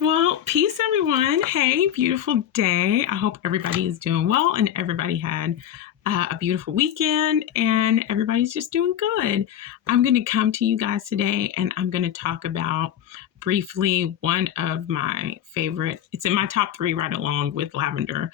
Well, peace, everyone. Hey, beautiful day. I hope everybody is doing well and everybody had a beautiful weekend and everybody's just doing good. I'm going to come to you guys today and I'm going to talk about briefly one of my favorite, it's in my top three right along with lavender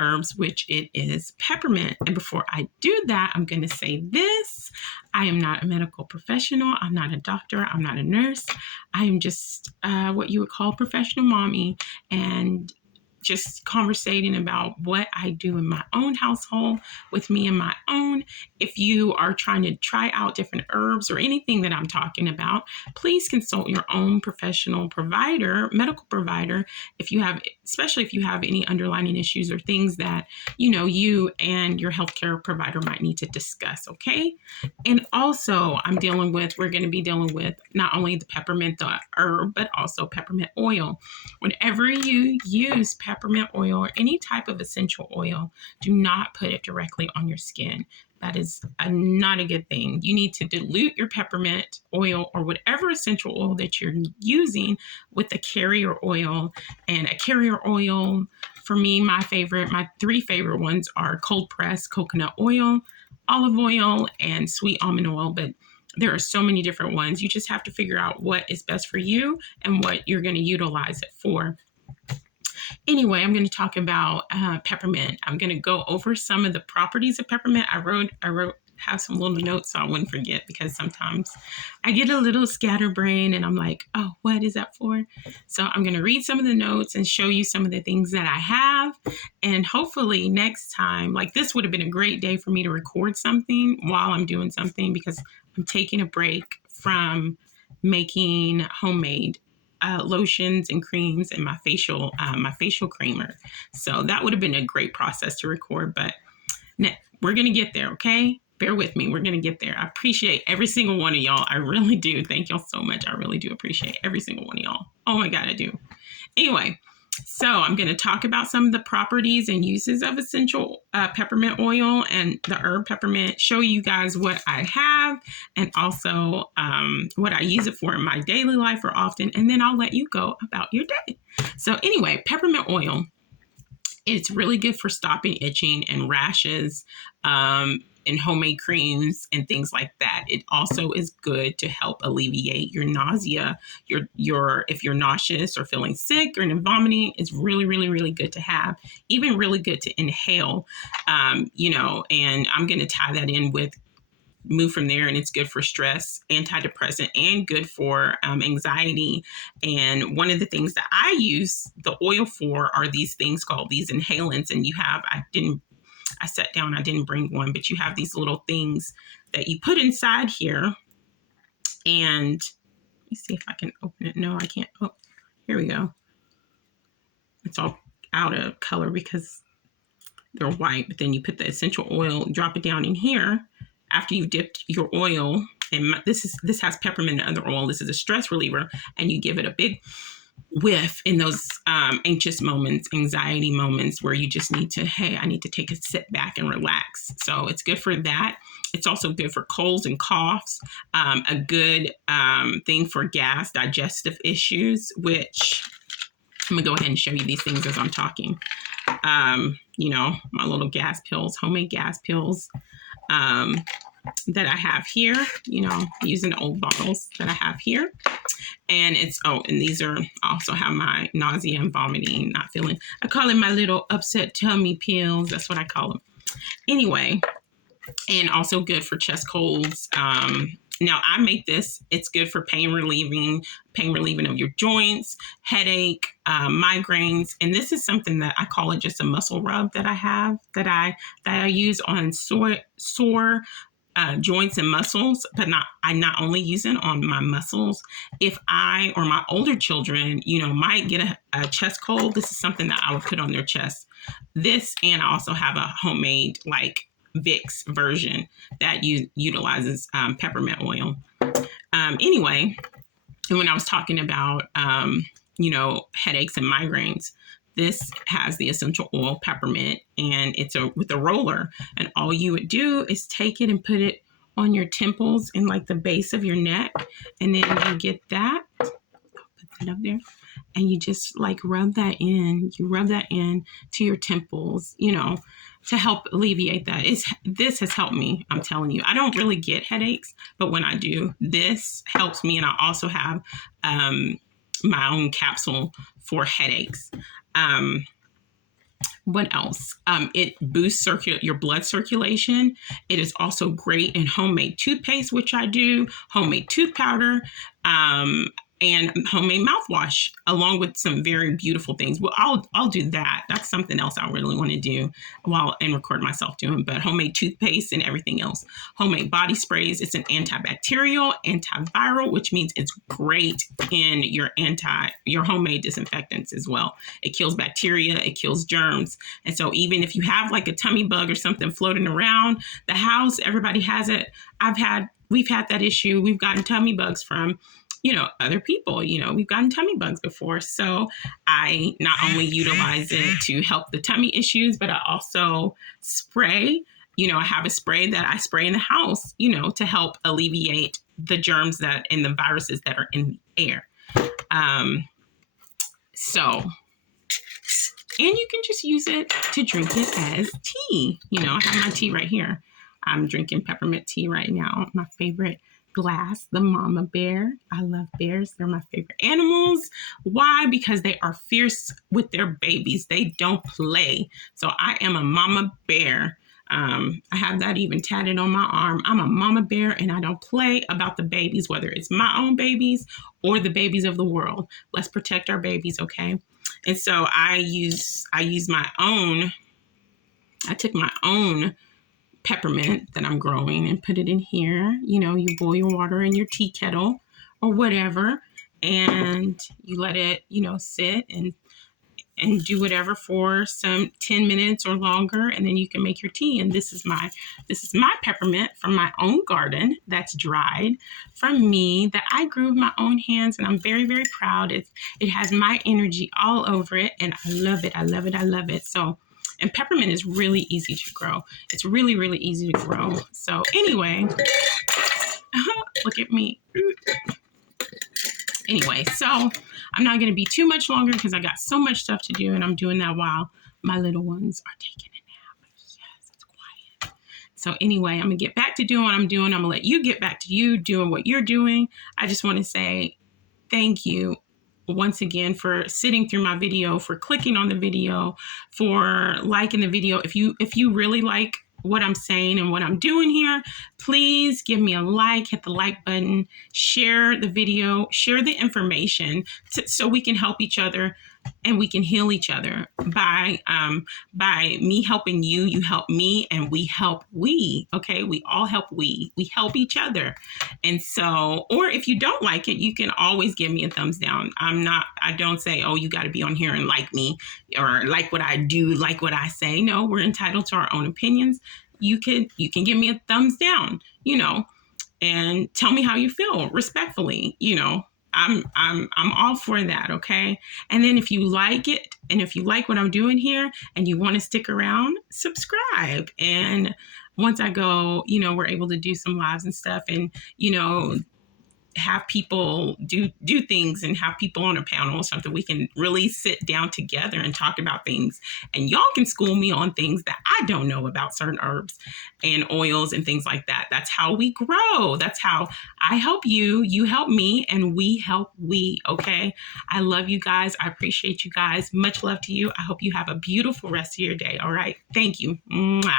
herbs, which it is peppermint. And before I do that, I'm going to say this. I am not a medical professional. I'm not a doctor. I'm not a nurse. I am just what you would call a professional mommy and just conversating about what I do in my own household with me and my own. If you are trying to try out different herbs or anything that I'm talking about, please consult your own professional provider, medical provider, if you have, especially if you have any underlying issues or things that, you and your healthcare provider might need to discuss, okay? And also, we're going to be dealing with not only the peppermint, the herb, but also peppermint oil. Whenever you use peppermint oil or any type of essential oil, do not put it directly on your skin. That is not a good thing. You need to dilute your peppermint oil or whatever essential oil that you're using with a carrier oil. And a carrier oil, for me, my three favorite ones are cold pressed coconut oil, olive oil, and sweet almond oil. But there are so many different ones. You just have to figure out what is best for you and what you're going to utilize it for. Anyway, I'm going to talk about peppermint. I'm going to go over some of the properties of peppermint. Have some little notes so I wouldn't forget, because sometimes I get a little scatterbrained and I'm like, oh, what is that for? So I'm going to read some of the notes and show you some of the things that I have. And hopefully next time, like this would have been a great day for me to record something while I'm doing something, because I'm taking a break from making homemade lotions and creams and my facial creamer. So that would have been a great process to record, but we're going to get there. Okay. Bear with me. We're going to get there. I appreciate every single one of y'all. I really do. Thank y'all so much. I really do appreciate every single one of y'all. Oh my God, I do. Anyway, so I'm going to talk about some of the properties and uses of essential peppermint oil and the herb peppermint, show you guys what I have and also what I use it for in my daily life or often, and then I'll let you go about your day. So anyway, peppermint oil, it's really good for stopping itching and rashes, and homemade creams and things like that. It also is good to help alleviate your nausea. If you're nauseous or feeling sick or vomiting, it's really, really, really good to have. Even really good to inhale, and I'm going to tie that in with move from there. And it's good for stress, antidepressant, and good for anxiety. And one of the things that I use the oil for are these things called these inhalants. And I sat down, I didn't bring one, but you have these little things that you put inside here. And let me see if I can open it. No, I can't. Oh, here we go. It's all out of color because they're white, but then you put the essential oil, drop it down in here after you've dipped your oil. And this has peppermint and other oil. This is a stress reliever, and you give it a big whiff in those anxious moments, anxiety moments where you just need to, I need to take a sit back and relax. So it's good for that. It's also good for colds and coughs, a good thing for gas, digestive issues, which I'm going to go ahead and show you these things as I'm talking. My little gas pills, homemade gas pills that I have here, using old bottles that I have here. And and these are also have my nausea and vomiting, not feeling. I call it my little upset tummy pills. That's what I call them. Anyway, and also good for chest colds. Now I make this. It's good for pain relieving of your joints, headache, migraines. And this is something that I call it just a muscle rub that I have that I use on sore joints and muscles, but I not only use it on my muscles. If I or my older children, might get a chest cold, this is something that I would put on their chest. This, and I also have a homemade Vicks version that utilizes peppermint oil. Anyway, and when I was talking about headaches and migraines, this has the essential oil peppermint, and it's with a roller. And all you would do is take it and put it on your temples and the base of your neck. And then you get that. I'll put it up there, and you just like rub that in. You rub that in to your temples, you know, to help alleviate that. This has helped me. I'm telling you, I don't really get headaches, but when I do, this helps me. And I also have my own capsule for headaches. What else? It boosts your blood circulation. It is also great in homemade toothpaste, which I do, homemade tooth powder, and homemade mouthwash, along with some very beautiful things. Well, I'll do that. That's something else I really want to do and record myself doing. But homemade toothpaste and everything else. Homemade body sprays. It's an antibacterial, antiviral, which means it's great in your homemade disinfectants as well. It kills bacteria. It kills germs. And so even if you have like a tummy bug or something floating around the house, everybody has it. We've had that issue. We've gotten tummy bugs from, you know, other people. You know, we've gotten tummy bugs before. So I not only utilize it to help the tummy issues, but I also spray. You know, I have a spray that I spray in the house, you know, to help alleviate the germs and the viruses that are in the air. And you can just use it to drink it as tea. You know, I have my tea right here. I'm drinking peppermint tea right now. My favorite glass, the mama bear. I love bears. They're my favorite animals. Why? Because they are fierce with their babies. They don't play. So I am a mama bear. I have that even tatted on my arm. I'm a mama bear, and I don't play about the babies, whether it's my own babies or the babies of the world. Let's protect our babies, okay? And so I took my own peppermint that I'm growing and put it in here. You know, you boil your water in your tea kettle or whatever, and you let it, you know, sit and do whatever for some 10 minutes or longer, and then you can make your tea. And this is my peppermint from my own garden that's dried from me, that I grew with my own hands, and I'm very, very proud. It has my energy all over it, and I love it. I love it. I love it. So, and peppermint is really easy to grow. It's really, really easy to grow. So anyway, look at me. Anyway, so I'm not going to be too much longer because I got so much stuff to do, and I'm doing that while my little ones are taking a nap. Yes, it's quiet. So anyway, I'm going to get back to doing what I'm doing. I'm going to let you get back to you doing what you're doing. I just want to say thank you once again for sitting through my video, for clicking on the video, for liking the video. If you really like what I'm saying and what I'm doing here, please give me a like, hit the like button, share the video, share the information so we can help each other and we can heal each other. By me helping you, you help me, and we help we, okay? We all help we help each other. And so, or if you don't like it, you can always give me a thumbs down. I don't say, oh, you got to be on here and like me or like what I do, like what I say. No, we're entitled to our own opinions. You can give me a thumbs down, you know, and tell me how you feel respectfully, you know. I'm all for that, okay? And then if you like it, and if you like what I'm doing here and you want to stick around, subscribe. And once I go, you know, we're able to do some lives and stuff, and, you know, have people do things and have people on a panel or something, we can really sit down together and talk about things. And y'all can school me on things that I don't know about certain herbs and oils and things like that. That's how we grow. That's how I help you, you help me, and we help we, okay? I love you guys. I appreciate you guys. Much love to you. I hope you have a beautiful rest of your day, all right? Thank you. Mwah.